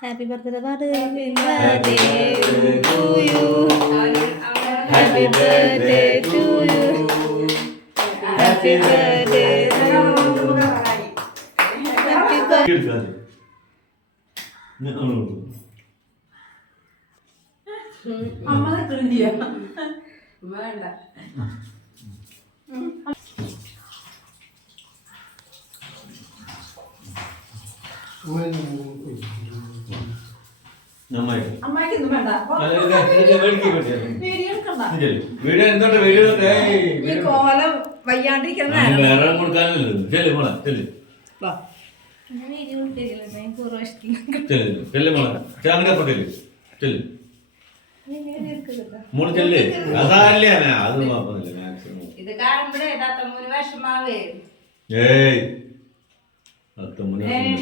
Happy birthday പാട്. Happy birthday to you. Happy birthday വേണ്ട. അമ്മായിക്കൊന്നും വേണ്ട. ഈ കോലം വയ്യാണ്ടിരിക്കുന്ന ഇത് കാണുമ്പോഴേ തത്തമ്മൂന് വിഷമാവേ. ഏയ്